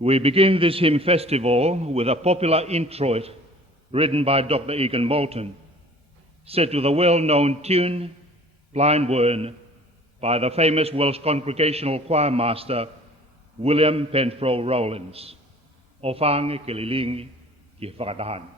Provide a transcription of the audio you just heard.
We begin this hymn festival with a popular introit written by Dr. Egan Moulton, set to the well-known tune Blind Wern by the famous Welsh Congregational Choir Master William Penfro Rowlands. O whang e kililingi ki whakatahan.